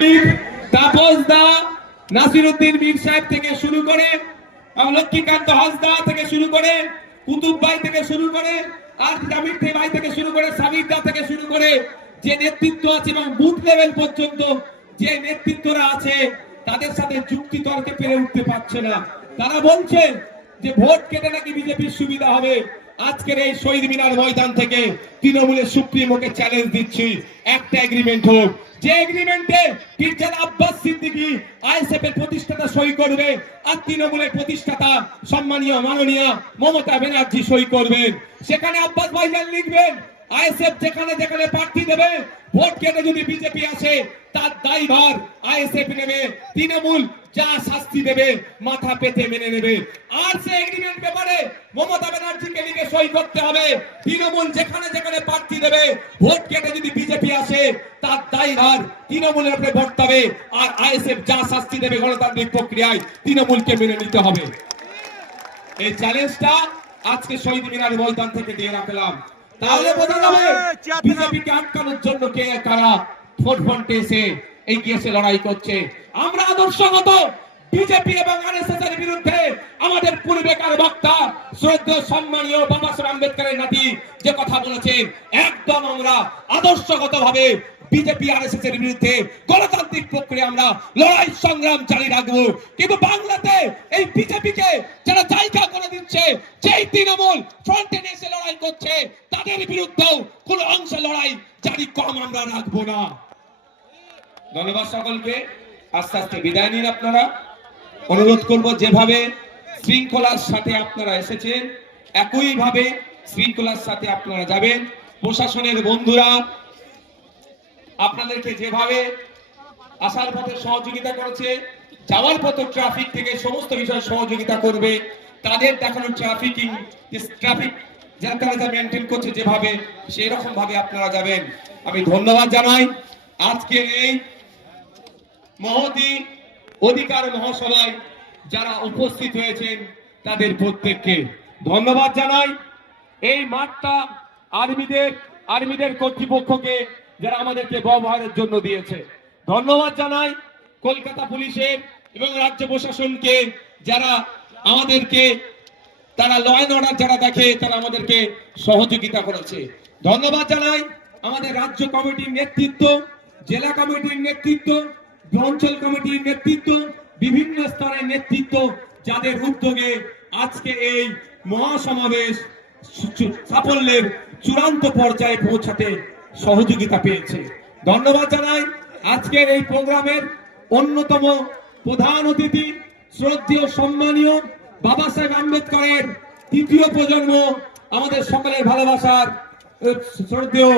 তাপস দা, নাসিরউদ্দিন মীর সাহেব থেকে শুরু করে লক্ষ্মীকান্ত হাসদা থেকে শুরু করে কুতুব ভাই থেকে শুরু করে আর জামির ভাই থেকে শুরু করে সাবির দা থেকে শুরু করে যে নেতৃত্ব আছে এবং বুথ লেভেল পর্যন্ত যে নেতৃত্বরা আছে তাদের সাথে যুক্তি তর্কে পেরে উঠতে পারছে না। তারা বলছে যে ভোট কেটে নাকি বিজেপির সুবিধা হবে। আজকের এই শহীদ মিনার ময়দান থেকে তৃণমূলের সুপ্রিমোকে চ্যালেঞ্জ দিচ্ছি, একটা এগ্রিমেন্ট হোক, যে এগ্রিমেন্টে মির্জা আব্বাস সিদ্দিকী আইএসএফ এর প্রতিষ্ঠাতা সই করবে আর তৃণমূলের প্রতিষ্ঠাতা সম্মানীয় মাননীয় মমতা ব্যানার্জি সই করবেন। সেখানে আব্বাস ভাইজান লিখবেন আইএসএফ যেখানে যেখানে প্রার্থী দেবে ভোট কেটে যদি বিজেপি আসে তার দায়ভার আইএসএফ নেবে, তৃণমূল যা শাস্তি দেবে মাথা পেতে মেনে নেবে। আর সেই এগ্রিমেন্ট পেপারে মমতা ব্যানার্জিকে লিখে সই করতে হবে তৃণমূল যেখানে যেখানে প্রার্থী দেবে ভোট কেটে যদি বিজেপি আসে তার দায়ভার তৃণমূলের উপরে বর্তাবে আর আইএসএফ যা শাস্তি দেবে গণতান্ত্রিক প্রক্রিয়ায় তৃণমূলকে মেনে নিতে হবে। এই চ্যালেঞ্জটা আজকে শহীদ মিনার ময়দান থেকে দিয়ে রাখলাম। তাহলে বোঝা যাবে বিজেপিকে আটকানোর জন্য কে কারা ফ্রন্টে এসে এগিয়ে এসে লড়াই করছে। আমরা আদর্শগত বিজেপি এবং আরএসএস এর বিরুদ্ধে আমাদের পূর্বেকার বক্তা শ্রদ্ধেয় সম্মানীয় বাবা সাহেব আম্বেদকরের নাতি যে কথা বলেছেন, একদম আমরা আদর্শগত ভাবে বিজেপি আরএসএস এর বিরুদ্ধে গণতান্ত্রিক প্রক্রিয়া আমরা লড়াই সংগ্রাম জারি রাখবো। কিন্তু বাংলাতে এই বিজেপিকে যারা জায়গা করে দিচ্ছে, যেই তৃণমূল ফ্রন্টে এসে লড়াই করছে তাদের বিরুদ্ধেও কোন অংশ লড়াই জারি কম আমরা রাখবো না। ধন্যবাদ সকলকে, আস্তে আস্তে বিদায় নিন। আপনারা অনুরোধ করব যেভাবে শৃঙ্খলার সাথে আপনারা এসেছেন একইভাবে শৃঙ্খলার সাথে আপনারা যাবেন। প্রশাসনের বন্ধুরা আপনাদেরকে যেভাবে আসার পথে সহযোগিতা করেছে, যাওয়ার পথে ট্রাফিক থেকে সমস্ত বিষয় সহযোগিতা করবে, তাদের দেখানো ট্রাফিক যারা তারা মেনটেন করছে যেভাবে সেই রকম ভাবে আপনারা যাবেন। আমি ধন্যবাদ জানাই আজকে এই মহতি অধিকার মহাসভায় যারা উপস্থিত হয়েছেন তাদের প্রত্যেককে ধন্যবাদ জানাই। এই মাঠটা আর্মিদের কর্তৃপক্ষকে যারা আমাদেরকে ব্যবহারের জন্য দিয়েছে ধন্যবাদ জানাই। কলকাতা পুলিশের এবং রাজ্য প্রশাসনকে যারা আমাদেরকে তারা ল অ্যান্ড অর্ডার যারা দেখে তারা আমাদেরকে সহযোগিতা করেছে ধন্যবাদ জানাই। আমাদের রাজ্য কমিটির নেতৃত্ব, জেলা কমিটির নেতৃত্ব, অঞ্চল কমিটির নেতৃত্ব, বিভিন্ন স্তরের নেতৃত্ব যাদের উদ্যোগে আজকে এই মহাসমাবেশ সাফল্যের চূড়ান্ত পর্যায়ে পৌঁছাতে সহযোগিতা পেয়েছে ধন্যবাদ জানাই। আজকের এই প্রোগ্রামের অন্যতম প্রধান অতিথি শ্রদ্ধেয় সম্মানীয় বাবা সাহেব আম্বেদকরের তৃতীয় প্রজন্ম, আমাদের সকলের ভালোবাসার শ্রদ্ধেয়